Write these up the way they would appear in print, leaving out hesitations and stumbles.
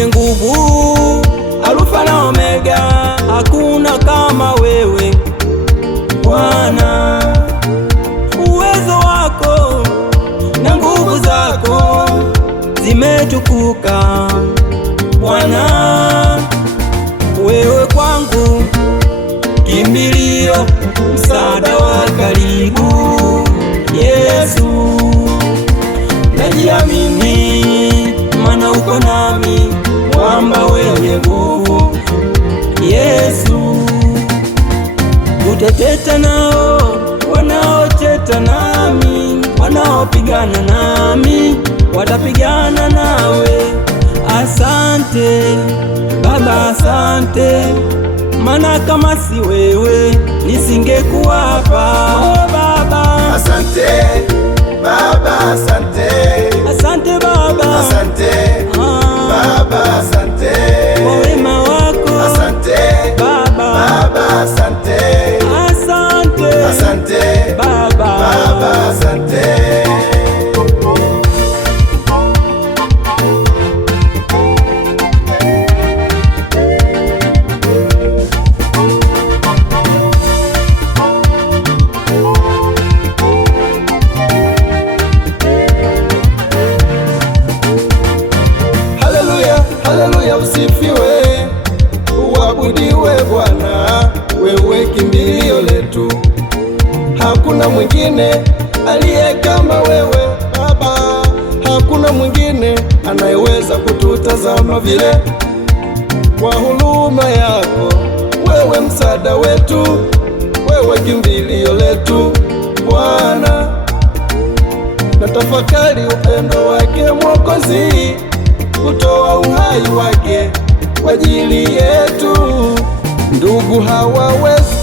mwenye nguvu, Alfa na Omega, hakuna kama wewe Bwana. Uwezo wako na nguvu zako zimetukuka Bwana. Wewe kwangu kimbilio, msaada wa karibu Yesu. Najiamini maana uko nami, mwamba wenye nguvu Yesu. Utateta nao wanaoteta nami, wanaopigana nami watapigana nawe. Asante Baba, asante, maana kama si wewe nisingekuwa hapa. Oh Baba, asante Baba, asante, asante Baba, asante Baba, asante kwa wema wako. Asante Baba, Baba, asante, asante, asante Baba, Baba, asante. Haleluya, usifiwe, uabudiwe Bwana, wewe kimbilio letu. Hakuna mwingine aliye kama wewe Baba, hakuna mwingine anayeweza kututazama vile. Kwa huruma yako, wewe msaada wetu, wewe kimbilio letu Bwana. Natafakari upendo wake Mwokozi, kutoa uhai wake kwa ajili yetu. Ndugu hawawezi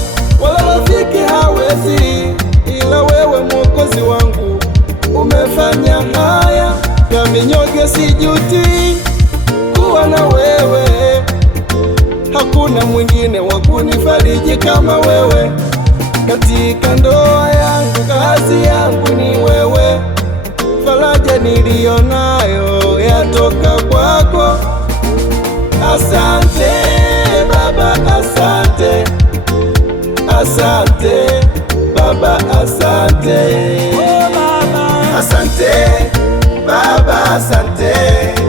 wala rafiki hawezi, ila wewe Mwokozi wangu umefanya haya. Nami nyonge sijuti kuwa na wewe, hakuna mwingine wa kunifariji kama wewe. Katika ndoa yangu, kazi yangu ni wewe, faraja nilionayo yatoka kwako. Asante Baba, asante, asante Baba, asante. oh Baba, Asante Baba, asante,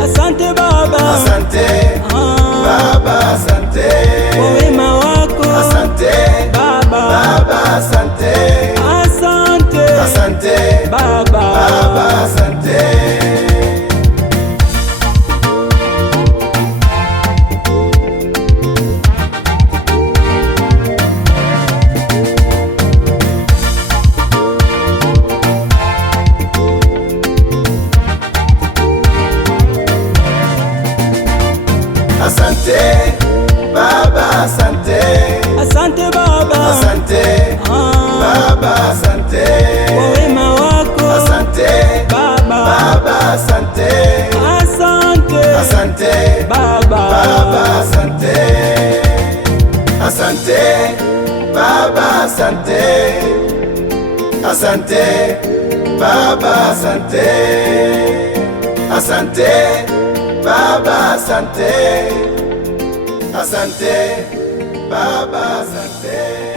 asante Baba, asante Baba, asante kwa wema wako. asante Baba, Baba, asante, asante, asante Baba, Baba, asante. Asante Baba, asante, asante Baba, asante Baba, asante kwa wema wako. asante Baba, Baba, asante, asante, asante Baba, Baba, asante, asante Baba, asante, asante Baba, asante, asante Baba, asante, asante Baba, asante.